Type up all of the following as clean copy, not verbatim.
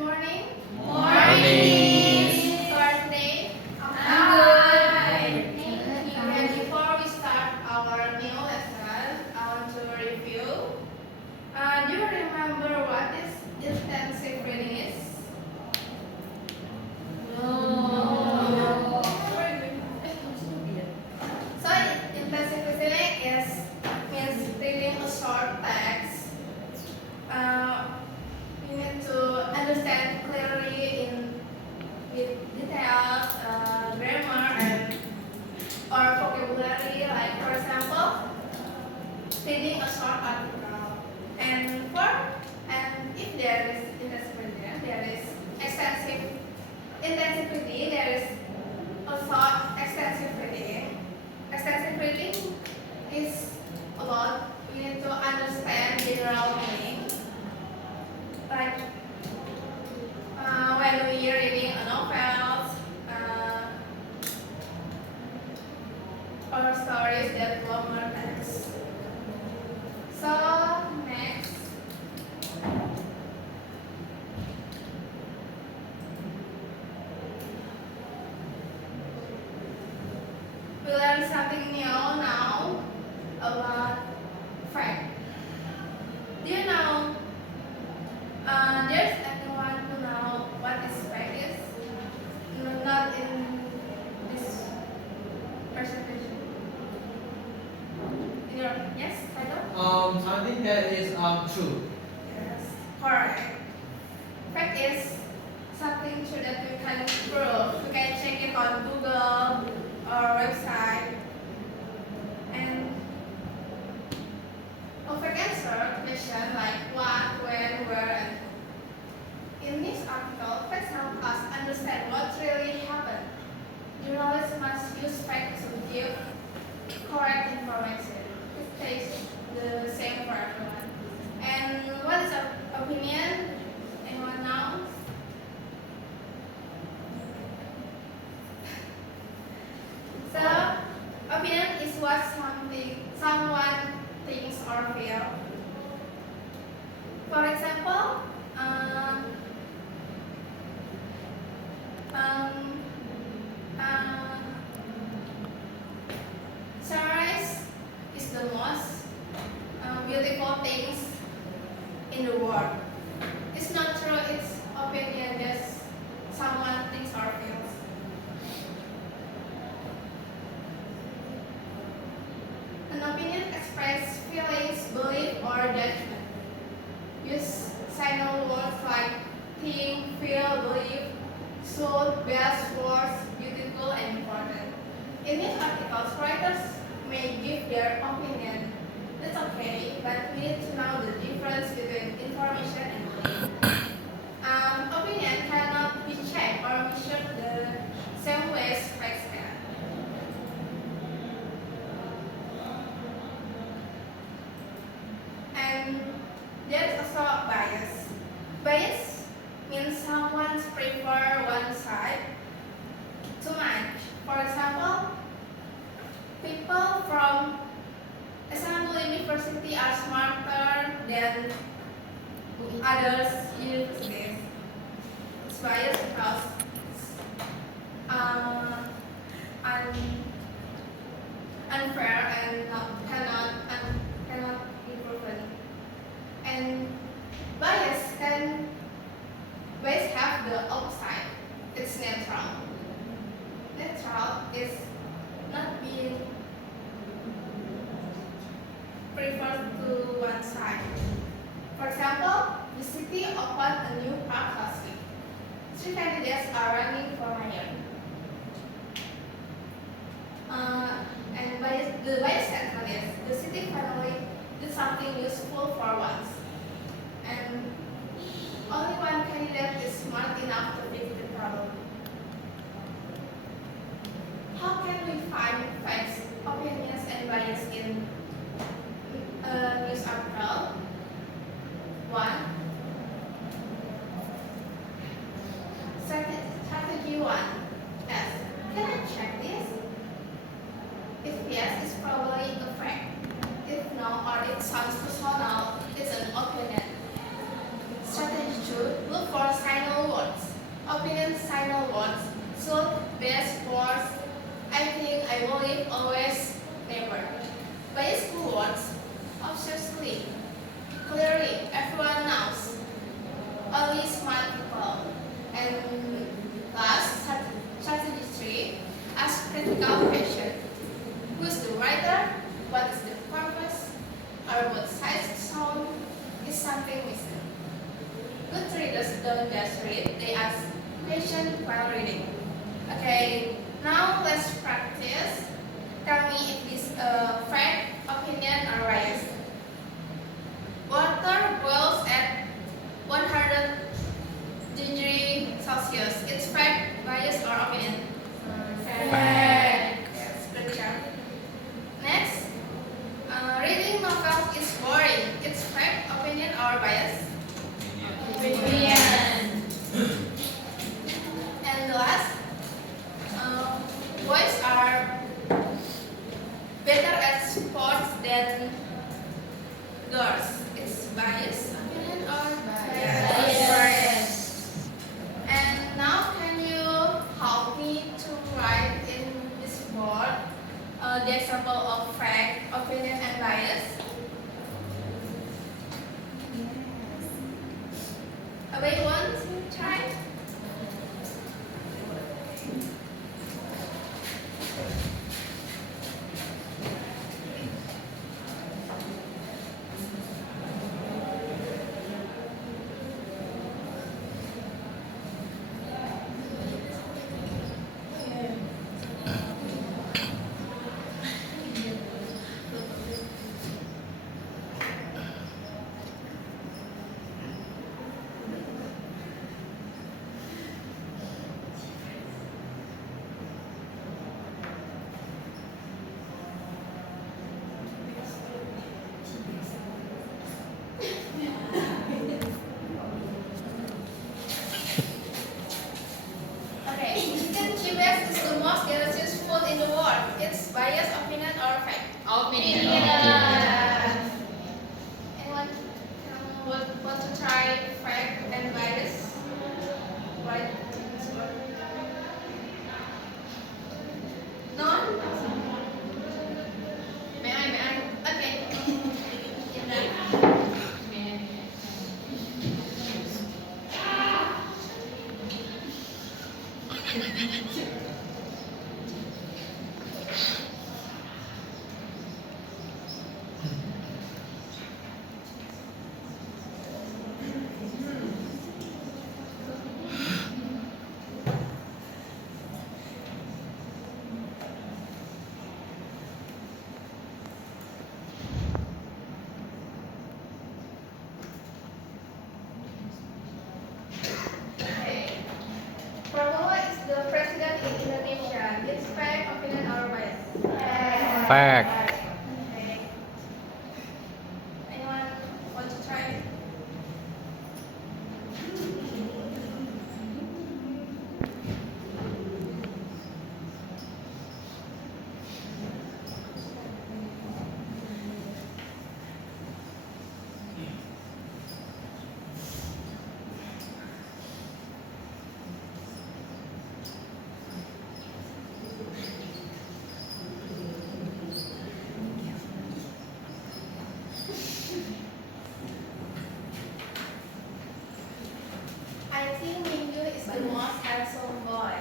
morning. Morning. Thursday. I'm good. And before we start our new lesson, I want to review. Do you remember what is intensive reading is? So intensive listening means reading a short text. You need to understand clearly with details, grammar and or vocabulary. Like for example, reading a short article. And if there is intensive reading, there is intensive reading. There is also extensive reading. Extensive reading is about we need to understand general meaning. Like when we are reading a novel or stories that longer text. So next, we learn something new now about fact. Do you know? There's anyone who know what is fact is? Not in this presentation. Yes, title? Something that is true. Yes, correct. Fact is something true that we can prove. We can check it on Google or website. And a fact answer question like what, when, where, and in this article, facts help us understand what really happened. Journalists must use facts to give correct information. It takes the same for everyone. And what is our opinion? Anyone knows? So, opinion is what someone thinks or feels. For example, sunrise is the most beautiful things in the world. It's not true, it's opinion that someone thinks or feels. An opinion expresses feelings, belief, or judgment. Use signal words like think, feel, believe, should, best, words, beautiful, and important. In these articles, writers may give their opinion. That's okay, but we need to know the difference between information and belief. Opinion cannot be checked or measured the same way as facts can. And there's also bias. Bias means someone prefer one side too much. For example, people from Istanbul University are smarter than others universities. It's biased because unfair and cannot be proven. And bias have the opposite. It's neutral. Neutral is not being preferred to one side. For example, the city opened a new park last week. 3 candidates are running for mayor. The bias central is the city finally did something useful for once. And only one candidate is smart enough to fix the problem. How can we find facts, opinions, and bias in a news article? 1. Strategy 1. Yes. Can I check this? If yes, it's probably a fact. If no, or it sounds personal, it's an opinion. Strategy 2. Look for signal only smart people. And last, strategy 3, ask critical questions. Who is the writer? What is the purpose? Or what size sound is something missing? Good readers don't just read, they ask questions while reading. Okay, now let's practice. Tell me if this fact, opinion, or bias. Water boils at 100 degrees Celsius. It's fact, bias, or opinion? Fact. Yes, good job. Next, reading novels is boring. It's fact, opinion, or bias? Opinion. And the last, boys are better at sports than girls. It's bias, opinion, or Bias. And now, can you help me to write in this board the example of fact, opinion, and bias? Wait, want to try? Okay, chicken chibes is the most delicious food in the world. It's bias, opinion, or fact? Opinion. Anyone want to try fact and bias? Right? No? May I? Okay. Okay. Prabowo is the president in Indonesia. It's fact, opinion, or bias? Fact. Okay. Anyone want to try? I think Mingyu is the most handsome boy.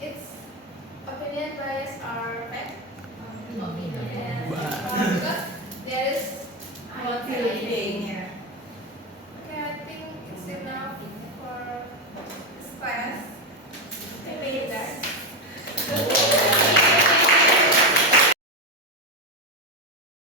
It's opinion, bias, or fact? Opinion. Because